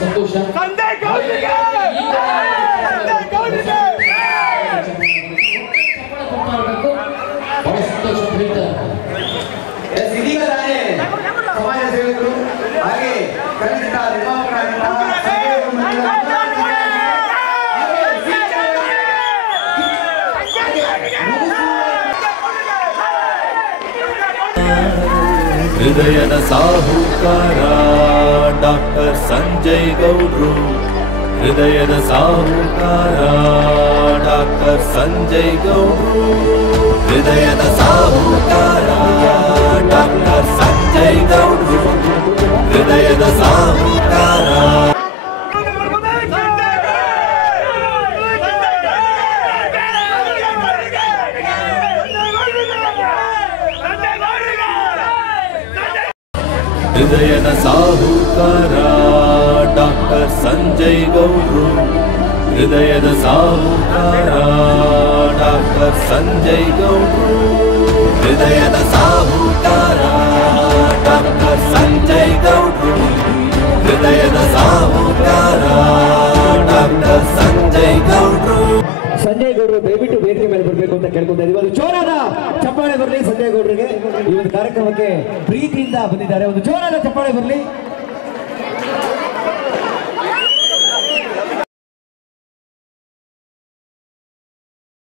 ಸಂತೋಷ ಸಮಾಜ ಸೇವಕರು ಹಾಗೆ ಖಂಡಿತ ಹೃದಯದ ಸಾಹುಕಾರ ಡಾಕ್ಟರ್ ಸಂಜಯ್ ಗೌಡ್ರು ಹೃದಯದ ಸಾಹುಕಾರ ಡಾಕ್ಟರ್ ಸಂಜಯ್ ಗೌಡ್ರು ಹೃದಯದ ಸಾಹುಕಾರ ಡಾಕ್ಟರ್ ಸಂಜಯ್ ಗೌಡ್ರು ಹೃದಯದ ಸಾಹುಕಾರ ಹೃದಯದ ಸಾಹುಕಾರ ಡಾಕ್ಟರ್ ಸಂಜಯ್ ಗೌಡ್ರು ಹೃದಯದ ಸಾಹುಕಾರ ಡಾಕ್ಟರ್ ಸಂಜಯ್ ಗೌಡ್ರು ಹೃದಯದ ಸಾಹುಕಾರ ಡಾಕ್ಟರ್ ಸಂಜಯ್ ಗೌಡ್ರು ಹೃದಯದ ಸಾಹುಕಾರ ಡಾಕ್ಟರ್ ಸಂಜಯ್ ಗೌಡ್ರು. ಸಂಜಯ್ ಗೌಡ್ರು ದಯವಿಟ್ಟು ವೇದಿಕೆ ಮೇಲೆ ಬರಬೇಕು ಅಂತ ಕೇಳ್ಕೊತಾ ಇದೀವಿ. ಒಂದು ಜೋರಾದ ಚಪ್ಪಾಳೆ ಬರಲಿ ಸಂಜಯ್ ಗೌಡ್ರಿಗೆ. ಈ ಒಂದು ಕಾರ್ಯಕ್ರಮಕ್ಕೆ ಪ್ರೀತಿಯಿಂದ ಬಂದಿದ್ದಾರೆ. ಒಂದು ಜೋರಾದ ಚಪ್ಪಾಳೆ ಬರಲಿ.